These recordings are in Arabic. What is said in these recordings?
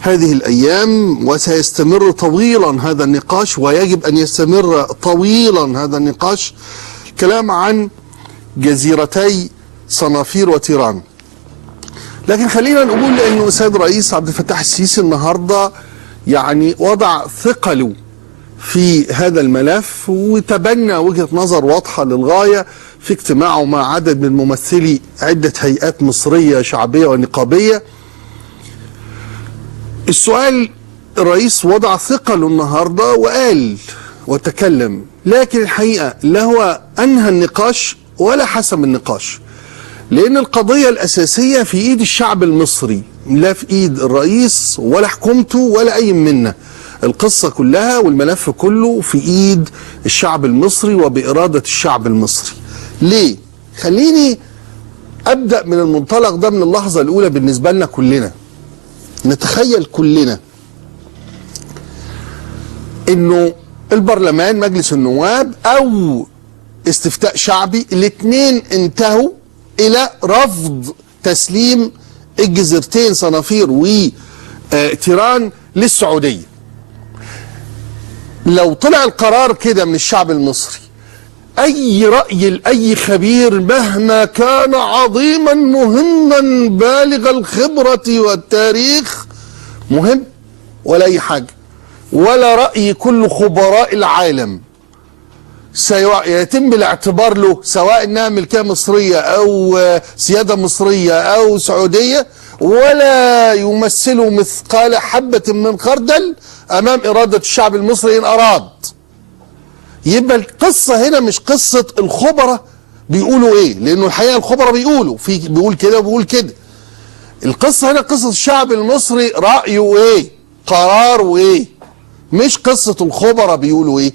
هذه الأيام، وسيستمر طويلا هذا النقاش، ويجب أن يستمر طويلا هذا النقاش، كلام عن جزيرتي صنافير وتيران. لكن خلينا نقول أن السيد الرئيس عبد الفتاح السيسي النهارده يعني وضع ثقله في هذا الملف، وتبنى وجهة نظر واضحة للغاية في اجتماعه مع عدد من ممثلي عدة هيئات مصرية شعبية ونقابية. السؤال، الرئيس وضع ثقله النهارده وقال وتكلم، لكن الحقيقة لا هو أنهى النقاش ولا حسم النقاش، لأن القضية الأساسية في إيد الشعب المصري، لا في إيد الرئيس ولا حكومته ولا أي منا. القصة كلها والملف كله في إيد الشعب المصري وبإرادة الشعب المصري. ليه؟ خليني أبدأ من المنطلق ده من اللحظة الأولى. بالنسبة لنا كلنا نتخيل كلنا إنه البرلمان، مجلس النواب أو استفتاء شعبي، الاثنين انتهوا إلى رفض تسليم الجزيرتين صنافير وتيران للسعودية. لو طلع القرار كده من الشعب المصري، أي رأي لأي خبير مهما كان عظيما مهما بالغ الخبرة والتاريخ مهم ولا أي حاجة، ولا رأي كل خبراء العالم سيتم الاعتبار له، سواء انها ملكيه مصريه او سياده مصريه او سعوديه، ولا يمثلوا مثقال حبه من خردل امام اراده الشعب المصري ان اراد. يبقى القصه هنا مش قصه الخبراء بيقولوا ايه، لانه الحقيقه الخبراء بيقول كده وبيقول كده. القصه هنا قصه الشعب المصري، رايه ايه، قراره ايه، مش قصه الخبراء بيقولوا ايه.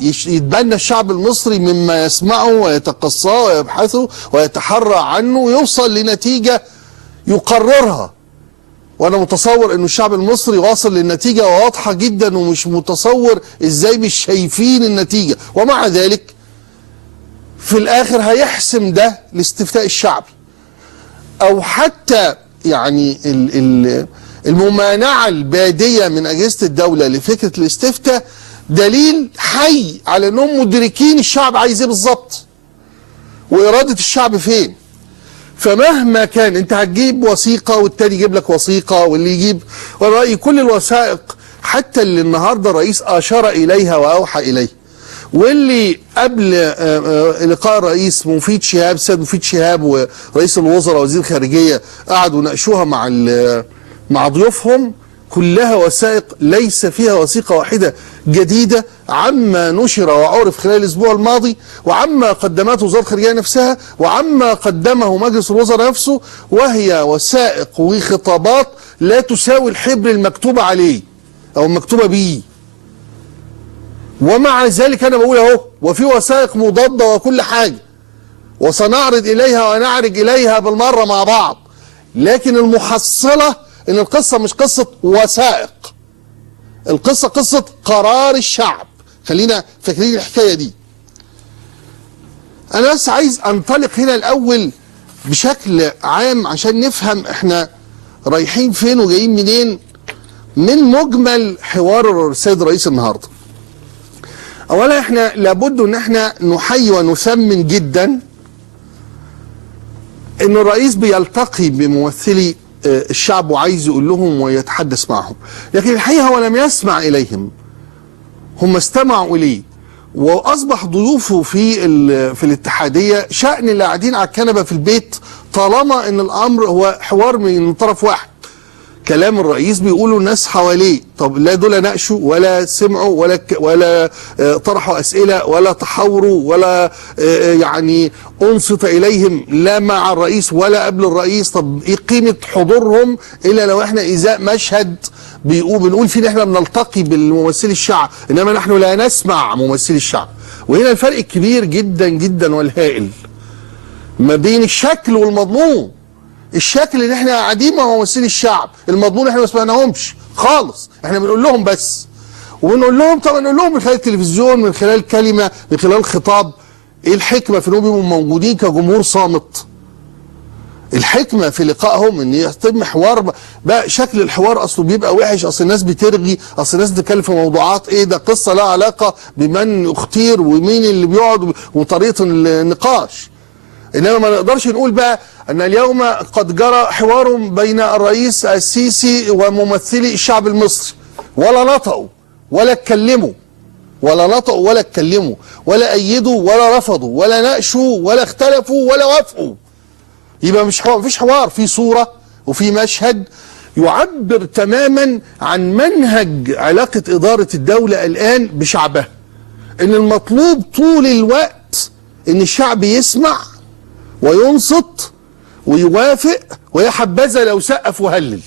يتبنى الشعب المصري مما يسمعه ويتقصاه ويبحثه ويتحرى عنه ويوصل لنتيجة يقررها. وانا متصور انه الشعب المصري واصل للنتيجة واضحة جدا، ومش متصور ازاي مش شايفين النتيجة، ومع ذلك في الاخر هيحسم ده الاستفتاء الشعبي، او حتى يعني الممانعة البادية من اجهزة الدولة لفكرة الاستفتاء دليل حي على انهم مدركين الشعب عايز ايه بالظبط واراده الشعب فين. فمهما كان انت هتجيب وثيقه والتاني يجيب لك وثيقه واللي يجيب، ورأي كل الوثائق حتى اللي النهارده الرئيس اشار اليها واوحى اليها، واللي قبل لقاء الرئيس مفيد شهاب، السيد مفيد شهاب ورئيس الوزراء وزير الخارجيه قعدوا ناقشوها مع ضيوفهم، كلها وثائق ليس فيها وثيقة واحدة جديدة عما نشر وعرف خلال الأسبوع الماضي، وعما قدمته وزارة الخارجية نفسها، وعما قدمه مجلس الوزراء نفسه، وهي وثائق وخطابات لا تساوي الحبر المكتوبة عليه أو المكتوبة به. ومع ذلك أنا بقول أهو، وفي وثائق مضادة وكل حاجة، وسنعرض إليها ونعرج إليها بالمرة مع بعض، لكن المحصلة ان القصة مش قصة وثائق، القصة قصة قرار الشعب. خلينا فاكرين الحكاية دي. انا بس عايز انطلق هنا الاول بشكل عام عشان نفهم احنا رايحين فين وجايين منين من مجمل حوار السيد الرئيس النهارده. اولا احنا لابد ان احنا نحيي ونثمن جدا ان الرئيس بيلتقي بممثلي الشعب وعايز يقول لهم ويتحدث معهم، لكن الحقيقة هو لم يسمع إليهم، هم استمعوا إليه، وأصبح ضيوفه في الاتحادية شأن اللي قاعدين على الكنبة في البيت، طالما إن الأمر هو حوار من طرف واحد. كلام الرئيس بيقولوا الناس حواليه، طب لا دول ناقشوا ولا سمعوا ولا طرحوا أسئلة ولا تحاوروا ولا يعني أنصت إليهم لا مع الرئيس ولا قبل الرئيس. طب إيه قيمة حضورهم إلا لو إحنا إزاء مشهد بنقول فيه إن إحنا بنلتقي بالممثلي الشعب، إنما نحن لا نسمع ممثلي الشعب. وهنا الفرق الكبير جدا جدا والهائل ما بين الشكل والمضمون. الشكل اللي احنا قاعدين مع ممثلي الشعب، المضمون احنا ما سمعناهمش خالص، احنا بنقول لهم بس، وبنقول لهم طبعا نقول لهم من خلال التلفزيون، من خلال كلمه، من خلال خطاب. ايه الحكمه في انهم يبقوا موجودين كجمهور صامت؟ الحكمة في لقائهم ان يتم حوار بقى. شكل الحوار اصله بيبقى وحش، اصل الناس بترغي، اصل الناس بتتكلم في موضوعات ايه ده، قصة لها علاقة بمن اختير ومين اللي بيقعد وطريقة النقاش. انما ما نقدرش نقول بقى ان اليوم قد جرى حوار بين الرئيس السيسي وممثلي الشعب المصري، ولا نطقوا ولا اتكلموا، ولا نطقوا ولا اتكلموا ولا ايدوا ولا رفضوا ولا ناقشوا ولا اختلفوا ولا وافقوا. يبقى مش حوار، مفيش حوار، في صورة وفي مشهد يعبر تماما عن منهج علاقة إدارة الدولة الآن بشعبها. إن المطلوب طول الوقت إن الشعب يسمع وينصت ويوافق، ويا حبذا لو سقف وهلل.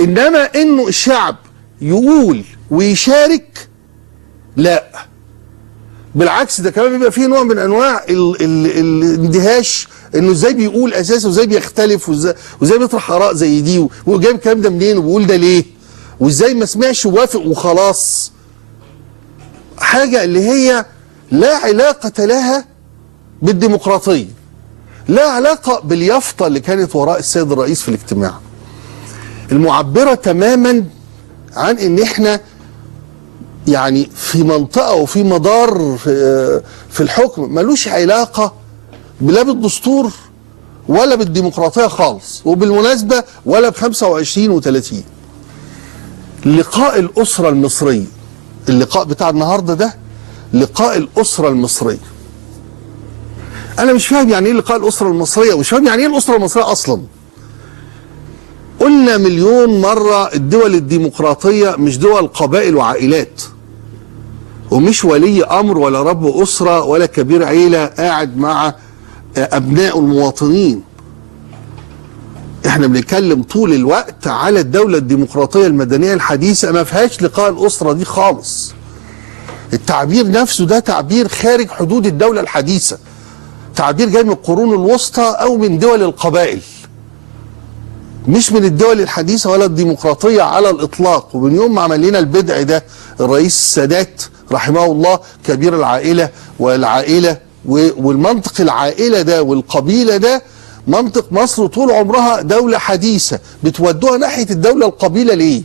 إنما إنه الشعب يقول ويشارك، لا، بالعكس ده كمان بيبقى فيه نوع من انواع الاندهاش، انه ازاي بيقول اساسا وازاي بيختلف وازاي بيطرح اراء زي دي، وجايب الكلام ده منين وبيقول ده ليه، وازاي ما سمعش ووافق وخلاص. حاجه اللي هي لا علاقه لها بالديمقراطيه، لا علاقه باليافطه اللي كانت وراء السيد الرئيس في الاجتماع، المعبره تماما عن ان احنا يعني في منطقة وفي مدار في الحكم ملوش علاقة لا بالدستور ولا بالديمقراطية خالص، وبالمناسبة ولا ب25 و30. لقاء الأسرة المصرية، اللقاء بتاع النهاردة ده لقاء الأسرة المصرية. أنا مش فاهم يعني إيه لقاء الأسرة المصرية، ومش فاهم يعني إيه الأسرة المصرية أصلا. قلنا مليون مرة الدول الديمقراطية مش دول قبائل وعائلات، ومش ولي أمر ولا رب أسرة ولا كبير عيلة قاعد مع أبناء المواطنين. احنا بنتكلم طول الوقت على الدولة الديمقراطية المدنية الحديثة، ما فيهاش لقاء الأسرة دي خالص. التعبير نفسه ده تعبير خارج حدود الدولة الحديثة، تعبير جاي من القرون الوسطى أو من دول القبائل، مش من الدول الحديثة ولا الديمقراطية على الإطلاق. ومن يوم ما عمل لنا البدع ده الرئيس السادات رحمه الله، كبير العائلة والعائلة والمنطق العائلة ده والقبيلة ده منطق مصر طول عمرها دولة حديثة، بتودوها ناحية الدولة القبيلة ليه؟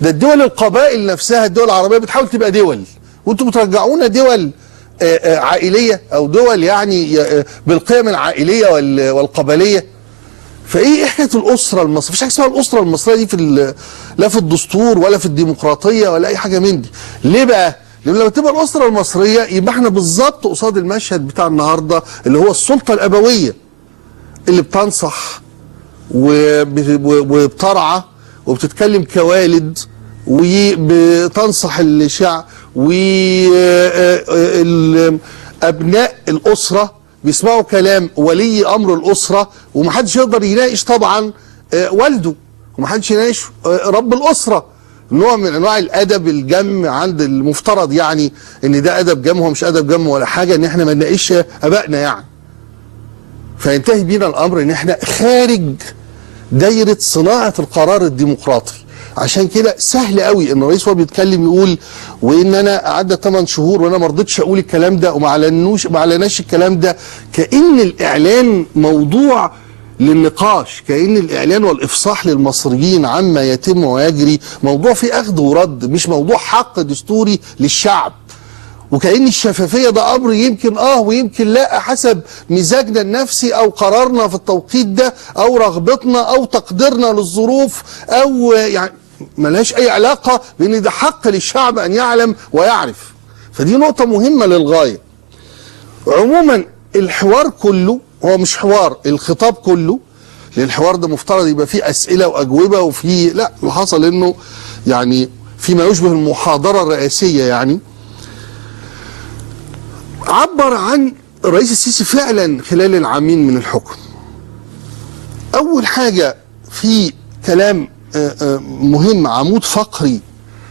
ده الدول القبائل نفسها، الدول العربية بتحاول تبقى دول، وانتم بترجعونا دول عائلية أو دول يعني بالقيم العائلية والقبلية. فايه حكايه الاسره المصريه؟ مفيش حاجه اسمها الاسره المصريه دي في لا في الدستور ولا في الديمقراطيه ولا اي حاجه من دي. ليه بقى؟ لان لما تبقى الاسره المصريه يبقى احنا بالظبط قصاد المشهد بتاع النهارده اللي هو السلطه الابويه اللي بتنصح وبترعى وبتتكلم كوالد وبتنصح الشعب، وابناء الاسره بيسمعوا كلام ولي امر الاسره، ومحدش يقدر يناقش طبعا والده، ومحدش يناقش رب الاسره. نوع من انواع الادب الجم عند المفترض يعني ان ده ادب جم، هو مش ادب جم ولا حاجه، ان احنا ما نناقش ابائنا يعني. فينتهي بينا الامر ان احنا خارج دايره صناعه القرار الديمقراطي. عشان كده سهل قوي ان الرئيس وهو بيتكلم يقول وان انا قعدت 8 شهور وانا ما رضيتش اقول الكلام ده وما اعلناش الكلام ده، كأن الاعلان موضوع للنقاش، كأن الاعلان والافصاح للمصريين عما يتم ويجري موضوع فيه اخذ ورد، مش موضوع حق دستوري للشعب. وكأن الشفافية ده امر يمكن ويمكن لا حسب مزاجنا النفسي او قرارنا في التوقيت ده او رغبتنا او تقديرنا للظروف، او يعني ملهاش اي علاقة بان ده حق للشعب ان يعلم ويعرف. فدي نقطة مهمة للغاية. عموما الحوار كله هو مش حوار، الخطاب كله، لان الحوار ده مفترض يبقى فيه اسئلة واجوبة وفيه لا، اللي حصل انه يعني فيما يشبه المحاضرة الرئاسية يعني. عبر عن الرئيس السيسي فعلا خلال العامين من الحكم. اول حاجة في كلام مهم، عمود فقري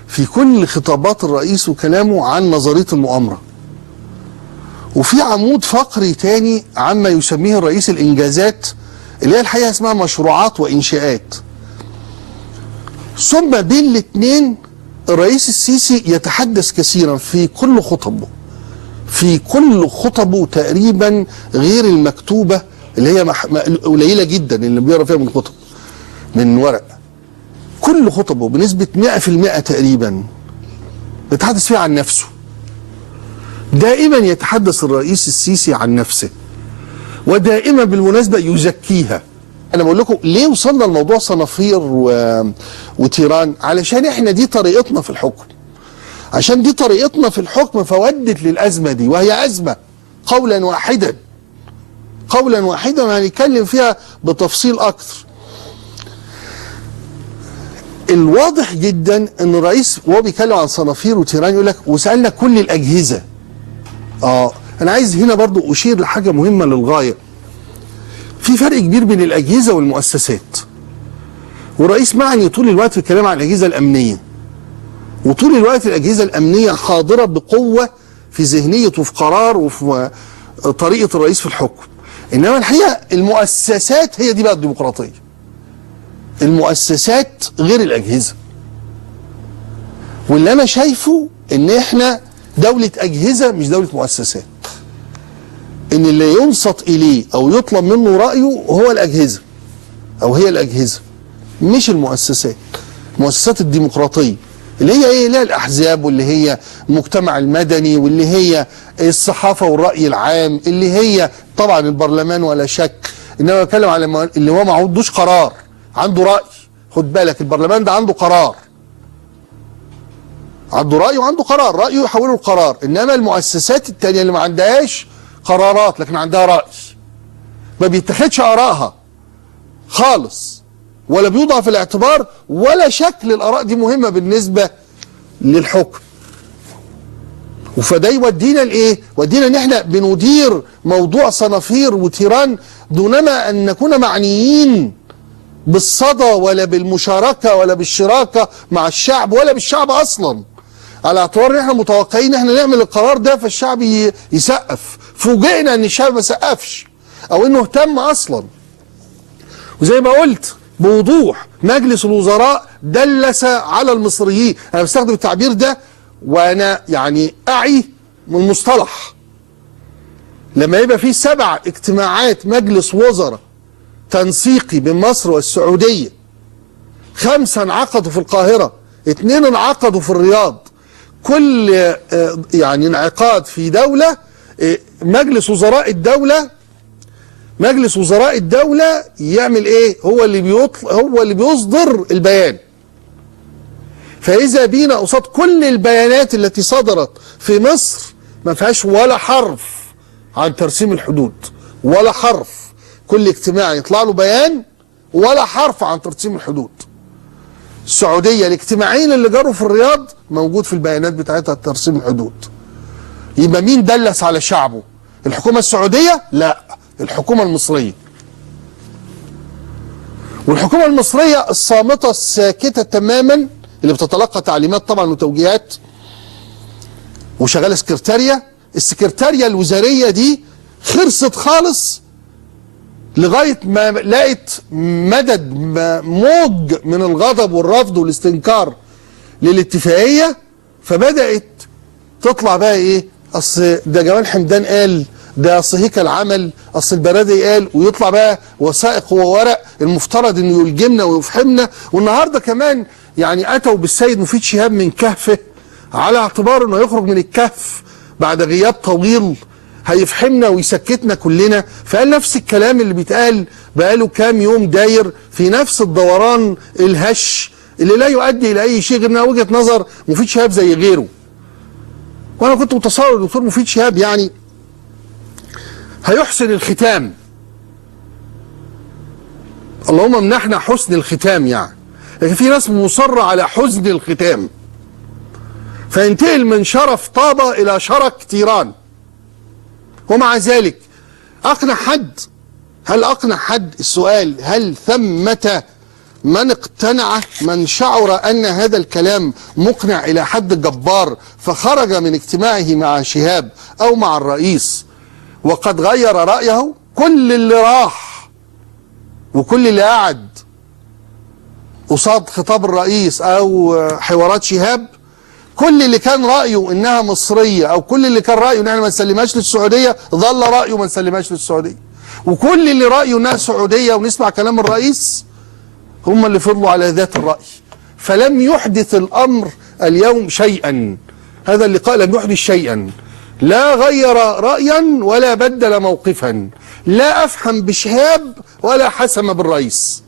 في كل خطابات الرئيس وكلامه عن نظرية المؤامرة، وفي عمود فقري تاني عما يسميه الرئيس الإنجازات، اللي هي الحقيقة اسمها مشروعات وإنشاءات. ثم بين الاثنين الرئيس السيسي يتحدث كثيرا في كل خطبه تقريبا غير المكتوبة اللي هي قليله جدا اللي بيقرا فيها من خطب من ورق، كل خطبه بنسبه 100% تقريبا بيتحدث فيها عن نفسه. دائما يتحدث الرئيس السيسي عن نفسه، ودائما بالمناسبه يزكيها. انا بقول لكم ليه وصلنا لموضوع صنافير وتيران، علشان احنا دي طريقتنا في الحكم، عشان دي طريقتنا في الحكم فودت للازمه دي، وهي ازمه قولا واحدا، قولا واحدا، وهنتكلم فيها بتفصيل اكثر. الواضح جدا ان الرئيس وهو بيتكلم عن صنافير وتيران يقول لك وسالنا كل الاجهزه. انا عايز هنا برضو اشير لحاجه مهمه للغايه. في فرق كبير بين الاجهزه والمؤسسات، والرئيس معني طول الوقت في الكلام عن الاجهزه الامنيه، وطول الوقت الاجهزه الامنيه حاضره بقوه في ذهنيته وفي قرار وفي طريقه الرئيس في الحكم. انما الحقيقه المؤسسات هي دي بقى الديمقراطيه. المؤسسات غير الاجهزه. واللي انا شايفه ان احنا دوله اجهزه مش دوله مؤسسات. ان اللي ينصت اليه او يطلب منه رايه هو الاجهزه او هي الاجهزه مش المؤسسات. المؤسسات الديمقراطيه اللي هي ايه؟ اللي هي الاحزاب، واللي هي المجتمع المدني، واللي هي الصحافه والراي العام، اللي هي طبعا البرلمان ولا شك. انما بتكلم على اللي هو ما عندوش قرار، عنده راي. خد بالك البرلمان ده عنده قرار، عنده راي وعنده قرار، رايه يحوله لقرار. انما المؤسسات التانيه اللي ما عندهاش قرارات لكن عندها راي، ما بيتخذش ارائها خالص ولا بيوضع في الاعتبار، ولا شكل الاراء دي مهمه بالنسبه للحكم. فده يودينا لايه؟ يودينا ان احنا بندير موضوع صنافير وتيران دونما ان نكون معنيين بالصدى ولا بالمشاركه ولا بالشراكه مع الشعب ولا بالشعب اصلا، على اعتبار ان احنا متوقعين ان احنا نعمل القرار ده فالشعب يسقف. فوجئنا ان الشعب ما سقفش او انه اهتم اصلا. وزي ما قلت بوضوح مجلس الوزراء دلس على المصريين. انا بستخدم التعبير ده وانا يعني اعي من المصطلح. لما يبقى في 7 اجتماعات مجلس وزراء تنسيقي بين مصر والسعوديه، 5 انعقدوا في القاهره، 2 انعقدوا في الرياض، كل يعني انعقاد في دوله، مجلس وزراء الدولة يعمل ايه؟ هو اللي بيصدر البيان. فإذا بينا قصاد كل البيانات التي صدرت في مصر ما فيهاش ولا حرف عن ترسيم الحدود، ولا حرف. كل اجتماع يطلع له بيان ولا حرف عن ترسيم الحدود. السعودية الاجتماعين اللي جروا في الرياض موجود في البيانات بتاعتها ترسيم الحدود. يبقى مين دلس على شعبه؟ الحكومة السعودية؟ لا، الحكومة المصرية. والحكومة المصرية الصامتة الساكتة تماما اللي بتتلقى تعليمات طبعا وتوجيهات وشغالة سكرتارية. السكرتارية الوزارية دي خرصت خالص لغاية ما لقت مدد موج من الغضب والرفض والاستنكار للاتفاقية، فبدأت تطلع بقى ايه؟ اصل ده جمال حمدان قال، ده اصل هيكل عمل، اصل البرادعي قال، ويطلع بقى وثائق وورق المفترض انه يلجمنا ويفحمنا. والنهارده كمان يعني اتوا بالسيد مفيد شهاب من كهفه على اعتبار انه يخرج من الكهف بعد غياب طويل هيفحمنا ويسكتنا كلنا. فقال نفس الكلام اللي بيتقال بقاله كام يوم داير في نفس الدوران الهش اللي لا يؤدي الى اي شيء غير انها وجهه نظر مفيد شهاب زي غيره. وانا كنت متصور الدكتور مفيد شهاب يعني هيحسن الختام، اللهم امنحنا حسن الختام يعني. لكن في ناس مصرة على حزن الختام، فينتقل من شرف طابة إلى شرك تيران. ومع ذلك أقنع حد؟ هل أقنع حد؟ السؤال هل ثمة من اقتنع، من شعر أن هذا الكلام مقنع إلى حد جبار فخرج من اجتماعه مع شهاب أو مع الرئيس وقد غير رأيه؟ كل اللي راح وكل اللي قعد قصاد خطاب الرئيس أو حوارات شهاب، كل اللي كان رأيه إنها مصرية أو كل اللي كان رأيه إن احنا ما نسلمهاش للسعودية ظل رأيه ما نسلمهاش للسعودية. وكل اللي رأيه انها سعودية ونسمع كلام الرئيس هم اللي فضلوا على ذات الرأي. فلم يحدث الأمر اليوم شيئا، هذا اللقاء لم يحدث شيئا، لا غير رأيا ولا بدل موقفا، لا أفحم بشهاب ولا حسم بالرئيس.